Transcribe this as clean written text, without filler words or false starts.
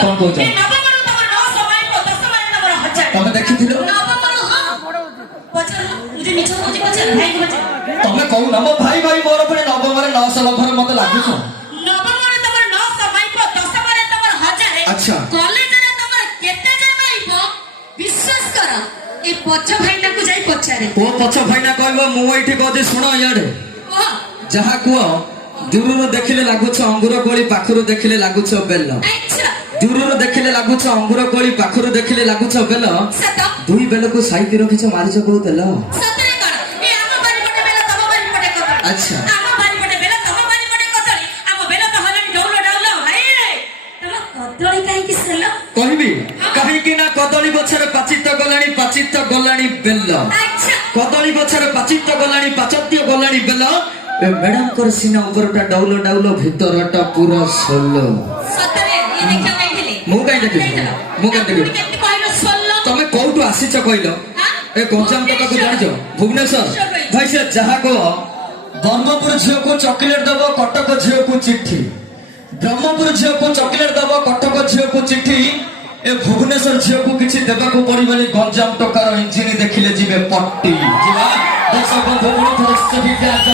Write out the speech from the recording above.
কোন কହୁଛ ଏ ନବମରୁ ତମର 900 ମାଇପ 10 ମାଇପ ତମର 1000 ତମେ ଦେଖିଥିଲ ନବମରୁ ହଁ ପଚାର ଯଦି ମିଛ କହୁଛି ପଚାର ଭାଇକୁ ପଚାର ତମେ କହୁନ ମୋ ଭାଇ ମୋର ପୁଣି ନବମରେ 900 ଲକ୍ଷରେ ମତେ ଲାଗୁଛ ନବମରୁ ତମର 900 ମାଇପ 10 ତମର 1000 ଆଚ୍ଛା କଲେଜରେ ତମର କେତେ ଯେ ମାଇପ ବିଶ୍ୱାସ କର ଏ ପଛ ଭାଇଟାକୁ ଯାଇ ପଚାରେ ଓ ପଛ ଭାଇନା କହିବ ମୁଁ ଏଇଠି କହୁଛି ଶୁଣ ଇଆଡେ କହ ଯାହା କୁହ ଦୂରରୁ ଦେଖିଲେ ଲାଗୁଛ ଅଙ୍ଗୁର କୋଳି ପାଖରୁ ଦେଖିଲେ ଲାଗୁଛ ବେଲ ଆଚ୍ଛା ଦୂରରୁ ଦେଖିଲେ ଲାଗୁଛ ଅଙ୍ଗୁର କୋଳି ପାଖରୁ ଦେଖିଲେ ଲାଗୁଛ ବେଲ ସତ ଦୁଇ ବେଲକୁ ସାଇତି ରଖିଛ ମାରିଛ କୋଉ ତେଲ ସତରେ କଣ ଏ ଆମ ବାରିପଟେ ବେଲ ତମ ବାରିପଟେ କଦଳୀ ଆଚ୍ଛା ଆମ ବାରିପଟେ ବେଲ ତମ ବାରିପଟେ କଦଳୀ ଆମ ବେଲ ତ ହଲାଣି ଡଉଲ ଭାଇ ରେ ତମ କଦଳୀ କାହିଁକି ସେଲ କହିବି କାହିଁକି ନା କଦଳୀ ଗଛରେ ପାଚିତ ଗଲାଣି ବେଲ ଆଚ୍ଛା କଦଳୀ ଗଛରେ ପାଚିତ ଗଲାଣି ପାଚତ୍ୟ ଗଲାଣି ବେଲ ଏ ମ୍ୟାଡାମଙ୍କର ସିନା ଉପରଟା ଡାଉଲ ଭିତରଟା ପୁରା ସୋଲ ସତରେ ଏ ଦେଖିବା ଯାଇଥିଲି ମୁଁ କାହିଁ ଦେଖିବି ମୁଁ କାହିଁ ଦେଖିବି କେମିତି କହିଲ ସୋଲ ତମେ କୋଉଠୁ ଆସିଛ କହିଲ ଏ ଗଞ୍ଜାମ ଟକାକୁ ଜାଣିଛ ଭୁବନେଶ୍ୱର ଭାଇ ସେ ଯାହା କୁହ ବ୍ରହ୍ମପୁର ଝିଅକୁ ଚକୋଲେଟ ଦବ କଟକ ଝିଅକୁ ଚିଠି ବ୍ରହ୍ମପୁର ଝିଅକୁ ଚକୋଲେଟ ଦବ କଟକ ଝିଅକୁ ଚିଠି ଏ ଭୁବନେଶ୍ୱର ଝିଅକୁ କିଛି ଦେବାକୁ ପଡିବନି ଗଞ୍ଜାମ ଟକାର ଇଞ୍ଜିନ ଦେଖିଲେ ଯିବେ ପଟ୍ଟି